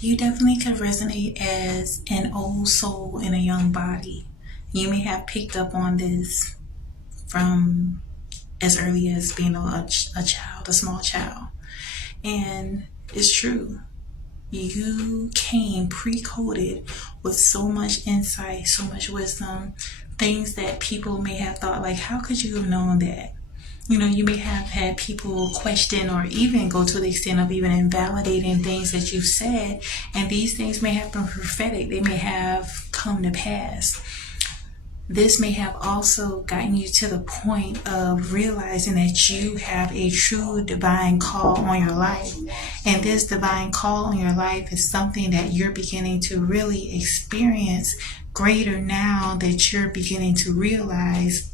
You definitely can resonate as an old soul in a young body. You may have picked up on this from as early as being a child, a small child. And it's true. You came pre coded with so much insight, so much wisdom, things that people may have thought, like, how could you have known that? You may have had people question or even go to the extent of even invalidating things that you've said, and these things may have been prophetic. They may have come to pass. This may have also gotten you to the point of realizing that you have a true divine call on your life. And this divine call on your life is something that you're beginning to really experience greater now that you're beginning to realize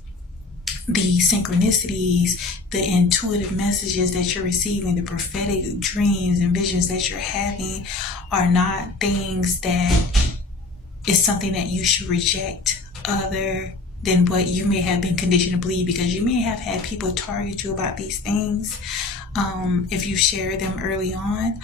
the synchronicities, the intuitive messages that you're receiving, the prophetic dreams and visions that you're having are not things that is something that you should reject other than what you may have been conditioned to believe, because you may have had people target you about these things if you share them early on.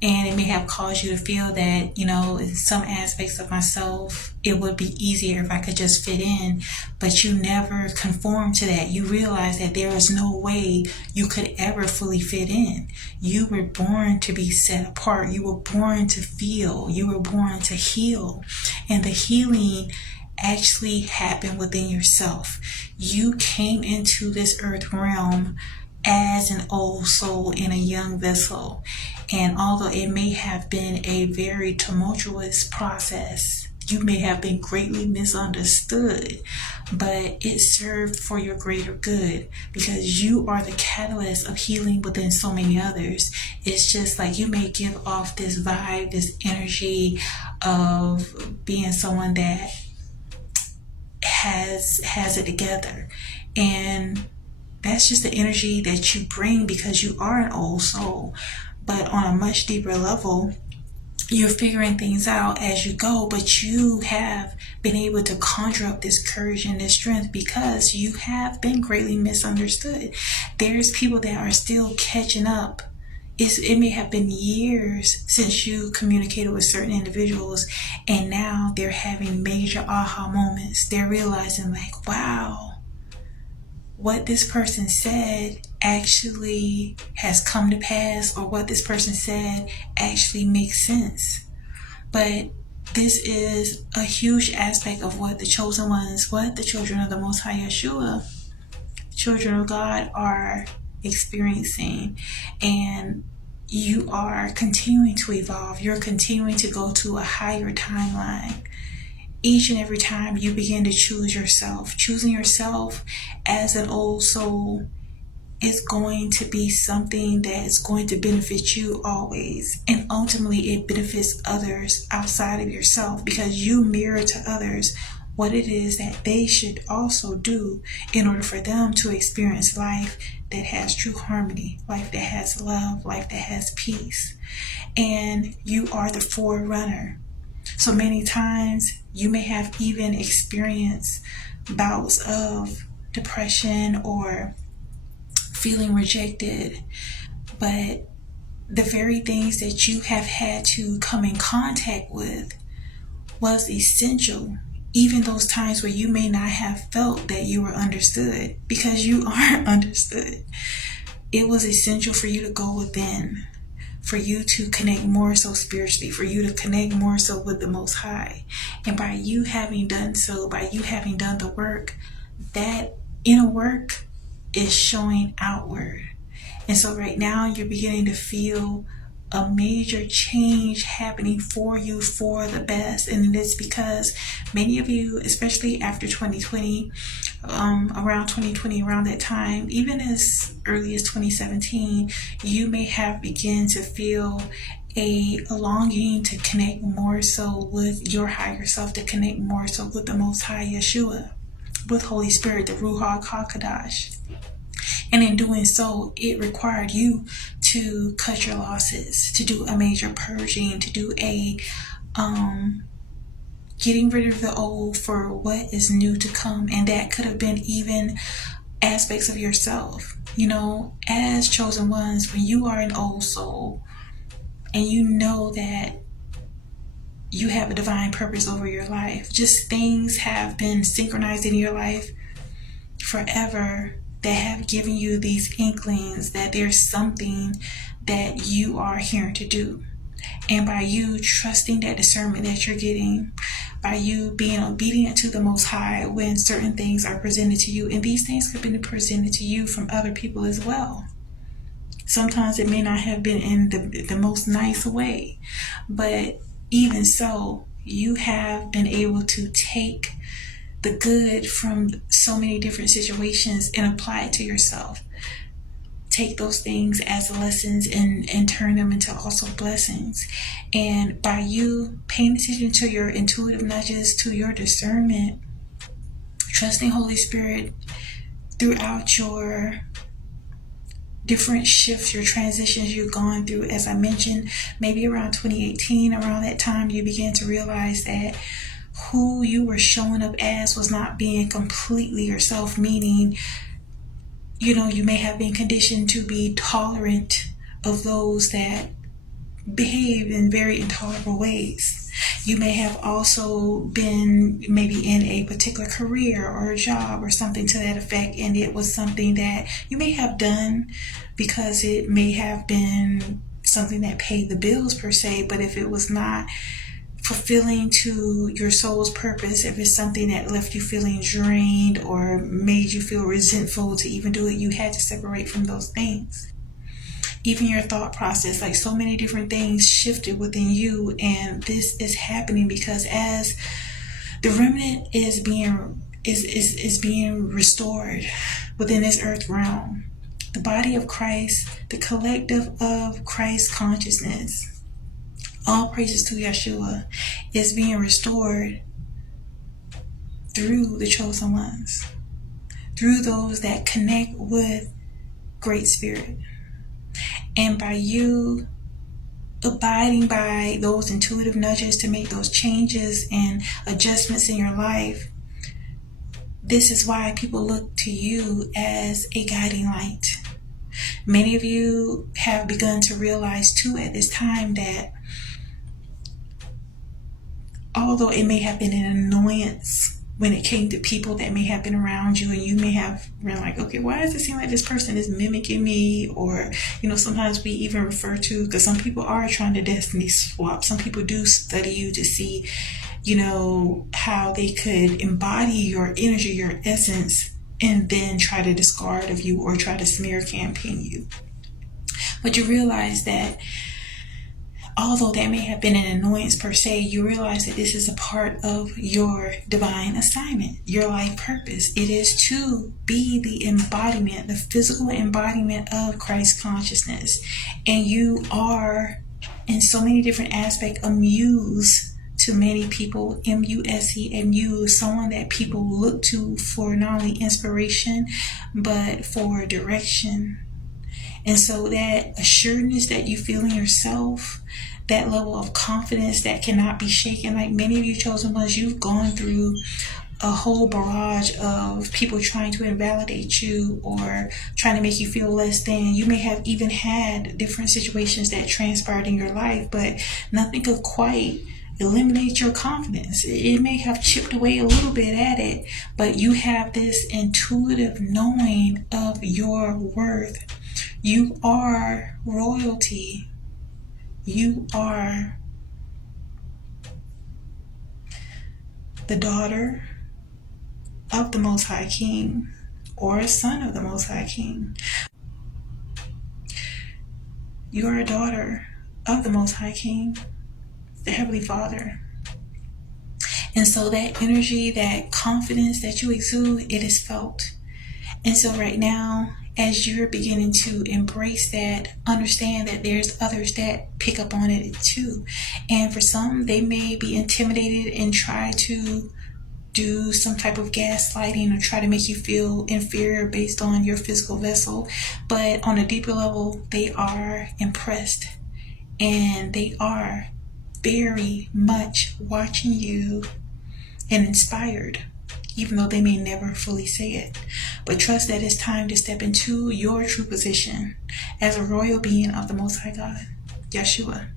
And it may have caused you to feel that, in some aspects of myself, it would be easier if I could just fit in. But you never conform to that. You realize that there is no way you could ever fully fit in. You were born to be set apart. You were born to feel. You were born to heal. And the healing actually happened within yourself. You came into this earth realm as an old soul in a young vessel. And although it may have been a very tumultuous process, you may have been greatly misunderstood, but it served for your greater good, because you are the catalyst of healing within so many others. It's just like you may give off this vibe, this energy of being someone that has it together. And that's just the energy that you bring because you are an old soul. But on a much deeper level, you're figuring things out as you go, but you have been able to conjure up this courage and this strength because you have been greatly misunderstood. There's people that are still catching up. It may have been years since you communicated with certain individuals, and now they're having major aha moments. They're realizing, like, wow, what this person said actually has come to pass, or what this person said actually makes sense. But this is a huge aspect of what the chosen ones, what the children of the Most High Yeshua, children of God, are experiencing. And you are continuing to evolve. You're continuing to go to a higher timeline. Each and every time you begin to choose yourself, choosing yourself as an old soul is going to be something that is going to benefit you always. And ultimately it benefits others outside of yourself, because you mirror to others what it is that they should also do in order for them to experience life that has true harmony, life that has love, life that has peace. And you are the forerunner. So many times you may have even experienced bouts of depression or feeling rejected, but the very things that you have had to come in contact with was essential. Even those times where you may not have felt that you were understood, because you are understood. It was essential for you to go within, for you to connect more so spiritually, for you to connect more so with the Most High. And by you having done so, by you having done the work, that inner work is showing outward. And so right now you're beginning to feel a major change happening for you for the best. And it's because many of you, especially after 2020, around 2020, around that time, even as early as 2017, you may have begun to feel a longing to connect more so with your higher self, to connect more so with the Most High Yeshua, with Holy Spirit, the Ruach HaKodesh. And in doing so, it required you to cut your losses, to do a major purging, to do a getting rid of the old for what is new to come. And that could have been even aspects of yourself. As chosen ones, when you are an old soul and you know that you have a divine purpose over your life. Just things have been synchronized in your life forever that have given you these inklings that there's something that you are here to do. And by you trusting that discernment that you're getting, by you being obedient to the Most High when certain things are presented to you, and these things could be presented to you from other people as well. Sometimes it may not have been in the most nice way, but even so, you have been able to take the good from so many different situations and apply it to yourself. Take those things as lessons and turn them into also blessings. And by you paying attention to your intuitive nudges, to your discernment, trusting Holy Spirit throughout your different shifts, your transitions you've gone through, as I mentioned, maybe around 2018, around that time, you began to realize that who you were showing up as was not being completely yourself, meaning, you may have been conditioned to be tolerant of those that behave in very intolerable ways. You may have also been maybe in a particular career or a job or something to that effect, and it was something that you may have done because it may have been something that paid the bills per se, but if it was not fulfilling to your soul's purpose, if it's something that left you feeling drained or made you feel resentful to even do it, you had to separate from those things. Even your thought process, like so many different things shifted within you, and this is happening because as the remnant is being restored within this earth realm, the body of Christ, the collective of Christ consciousness, all praises to Yeshua, is being restored through the chosen ones, through those that connect with Great Spirit. And by you abiding by those intuitive nudges to make those changes and adjustments in your life, this is why people look to you as a guiding light. Many of you have begun to realize too at this time that although it may have been an annoyance when it came to people that may have been around you, and you may have been like, okay, why does it seem like this person is mimicking me? Or, sometimes we even refer to, because some people are trying to destiny swap. Some people do study you to see, how they could embody your energy, your essence, and then try to discard of you or try to smear campaign you. But you realize that although that may have been an annoyance per se, you realize that this is a part of your divine assignment, your life purpose. It is to be the embodiment, the physical embodiment of Christ consciousness. And you are, in so many different aspects, a muse to many people. M-U-S-E, a muse, someone that people look to for not only inspiration, but for direction. And so that assuredness that you feel in yourself, that level of confidence that cannot be shaken, like many of you chosen ones, you've gone through a whole barrage of people trying to invalidate you or trying to make you feel less than. You may have even had different situations that transpired in your life, but nothing could quite eliminate your confidence. It may have chipped away a little bit at it, but you have this intuitive knowing of your worth. You are royalty. You are the daughter of the Most High King, or a son of the Most High King. You are a daughter of the Most High King, the Heavenly Father. And so that energy, that confidence that you exude, it is felt. And so right now, as you're beginning to embrace that, understand that there's others that pick up on it too. And for some, they may be intimidated and try to do some type of gaslighting or try to make you feel inferior based on your physical vessel. But on a deeper level, they are impressed and they are very much watching you and inspired, even though they may never fully say it. But trust that it's time to step into your true position as a royal being of the Most High God, Yeshua.